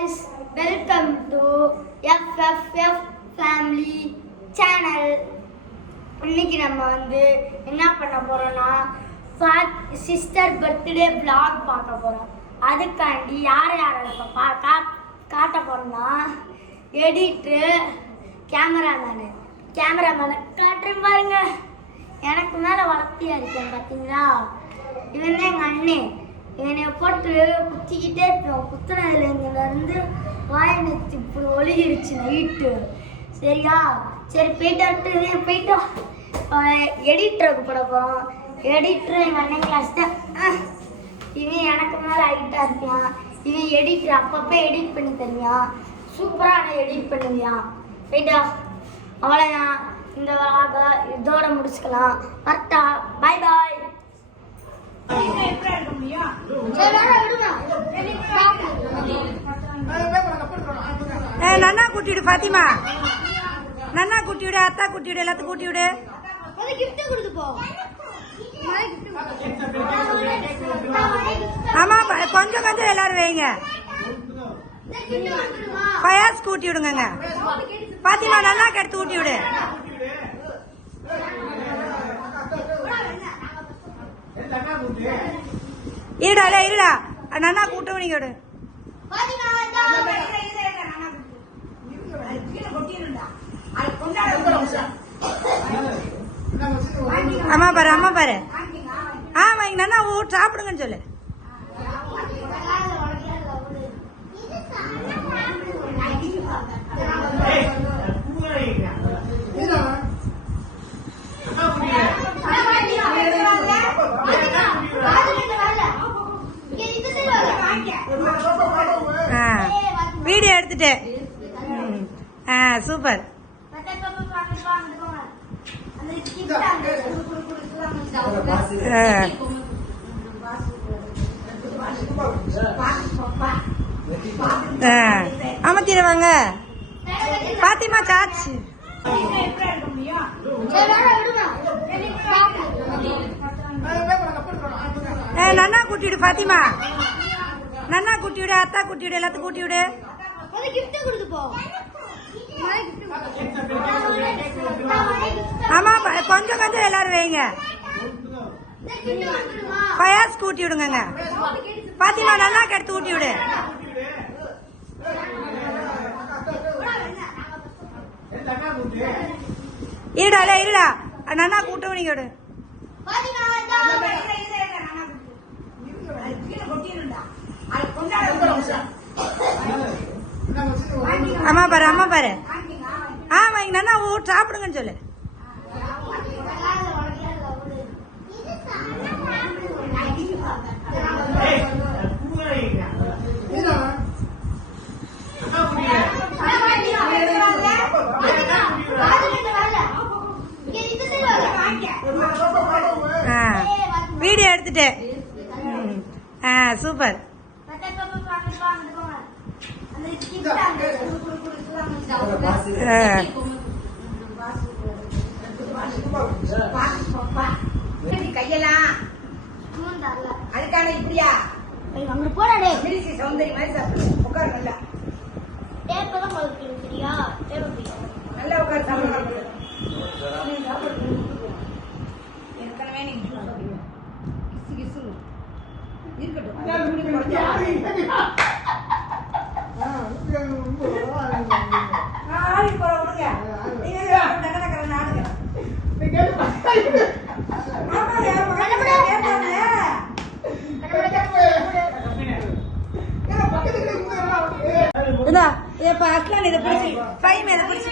guys, welcome to FFF family channel. இன்னைக்கு நம்ம என்ன பண்ண போறோம்னா சிஸ்டர் பர்த்டே vlog பார்க்க போறோம். அதுக்காண்டி யார் காட்ட போறோம்னா எடிட்டர் கேமராமேன் காட்டுறேன் பாருங்க. எனக்கு மேல வளர்த்தியா இருக்கேன் பாத்தீங்களா. இவன் தான் எங்க அண்ணே. என்னை போட்டு குத்திக்கிட்டே இருப்போம். குத்துனதுலேருந்து வாய் இப்படி ஒழுகிடுச்சு நைட்டு. சரியா? சரி போயிட்டோம். எடிட்டருக்கு போட போகிறோம். எடிட்டர் எங்கள் அண்ணன் கிளாஸ் தான். இவன் எனக்கு மேலே ஹைட்டாக இருப்பான். இவன் எடிட்டர் அப்பப்போ எடிட் பண்ணி தருவான். சூப்பராக எடிட் பண்ணுவியான். போயிட்டா அவ்வளோதான். இந்த vlog இதோட முடிச்சுக்கலாம். கரெக்டா? பாய் பாய். நன்னா கூட்டிவிடு பாத்திமா. நன்னா கூட்டிவிடு, அத்தா கூட்டிவிடு, எல்லாத்தையும் கூட்டிவிடு. ஆமா கொஞ்சம் கொஞ்சம் எல்லாரும் வைங்க. பயாஸ் கூட்டி விடுங்க. பாத்திமா நல்லா எடுத்து ஊட்டி விடு. இருடா நன்னா கூட்டம் நீங்க விடு. அம்மா பாரு ஆமா இங்க நன்னா சாப்பிடுங்கன்னு சொல்லு. வீடியோ எடுத்துட்டேன். சூப்பர். அமர்த்திடுவாங்க. பாத்திமா சாச்சு. நன்னா கூட்டிவிடு பாத்திமா. நன்னா கூட்டிவிடு, அத்தா கூட்டிவிடு, எல்லாத்தையும் கூட்டிவிடு. ஆமா கொஞ்சம் கொஞ்சம் எல்லாரும் வைங்க. பயாஸ் கூட்டி விடுங்க. பாத்திமா நல்லா எடுத்து ஊட்டி விடு. இருடா நன்னா கூட்டம் நீங்க விடு. அம்மா பாரு ஆமா இங்க நன்னா சாப்பிடுங்கன்னு சொல்லு. வீடியோ எடுத்துட்டேன். சூப்பர். கையெல்லாம் அதுக்கான இப்படியா அங்க போறாடே சௌந்தரிய மாதிரி சாப்பிடு. உட்காரு நல்லா. டேப்பெல்லாம் பழுக்கணும் சரியா? நல்லா உட்காரு சாப்பிடு. ஏற்கனவே நீங்க அஸ்லான் இதை பிடிச்சி ஃபைம் இதை பிடிச்சி